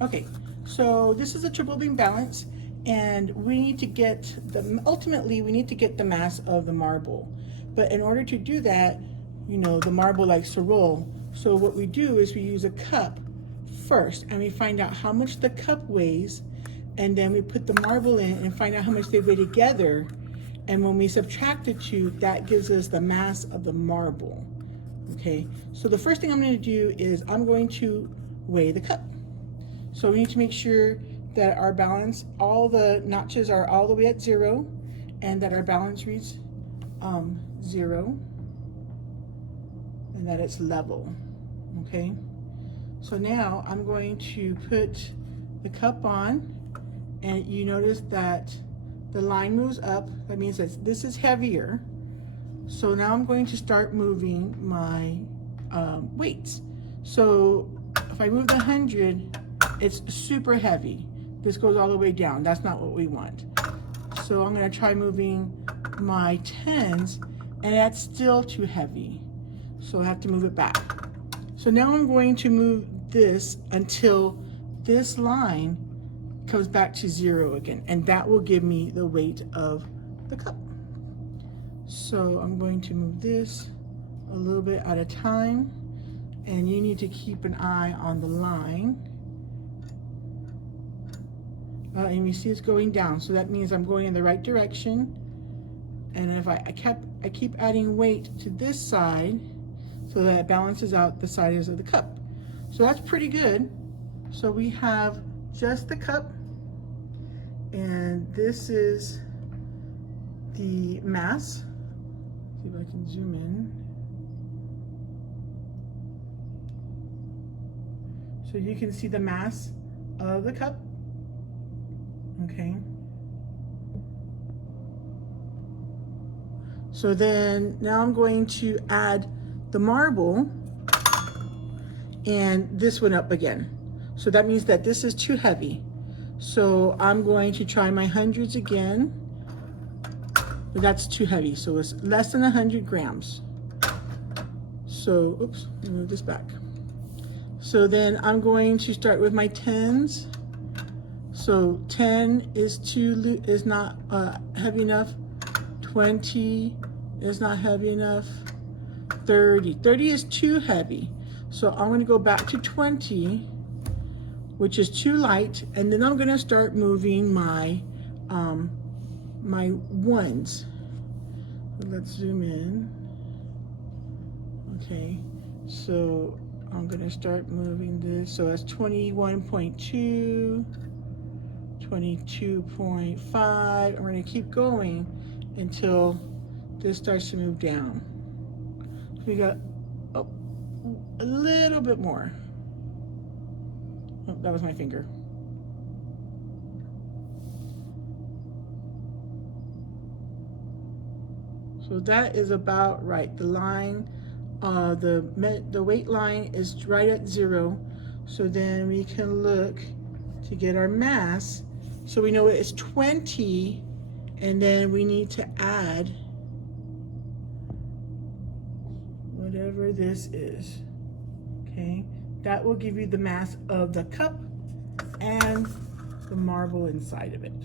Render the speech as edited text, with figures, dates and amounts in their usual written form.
Okay, so this is a triple beam balance, and we need to get ultimately we need to get the mass of the marble. But in order to do that, you know, the marble likes to roll. So what we do is we use a cup first, and we find out how much the cup weighs, and then we put the marble in and find out how much they weigh together. And when we subtract the two, that gives us the mass of the marble. Okay, so the first thing I'm going to do is I'm going to weigh the cup. So we need to make sure that our balance, all the notches are all the way at 0, and that our balance reads 0, and that it's level. Okay, so now I'm going to put the cup on, and you notice that the line moves up. That means that this is heavier. So now I'm going to start moving my weights. So if I move the 100, it's super heavy. This goes all the way down. That's not what we want. So I'm going to try moving my 10s, and that's still too heavy. So I have to move it back. So now I'm going to move this until this line comes back to 0 again, and that will give me the weight of the cup. So I'm going to move this a little bit at a time, and you need to keep an eye on the line. And you see it's going down, so that means I'm going in the right direction. And if I keep adding weight to this side, so that it balances out the sides of the cup. So that's pretty good. So we have just the cup, and this is the mass. See if I can zoom in. So you can see the mass of the cup. Okay. So then now I'm going to add the marble, and this went up again. So that means that this is too heavy. So I'm going to try my hundreds again. But that's too heavy, so it's less than 100 grams. So, oops, let me move this back. So then I'm going to start with my 10s. So 10 is not heavy enough. 20 is not heavy enough. 30 is too heavy. So I'm going to go back to 20, which is too light, and then I'm going to start moving my my ones. Let's zoom in. Okay, so I'm going to start moving this. So that's 21.2, 22.5. I'm going to keep going until this starts to move down. So we got a little bit more. Oh, that was my finger. So that is about right. The line, the weight line is right at 0. So then we can look to get our mass. So we know it's 20, and then we need to add whatever this is. Okay, that will give you the mass of the cup and the marble inside of it.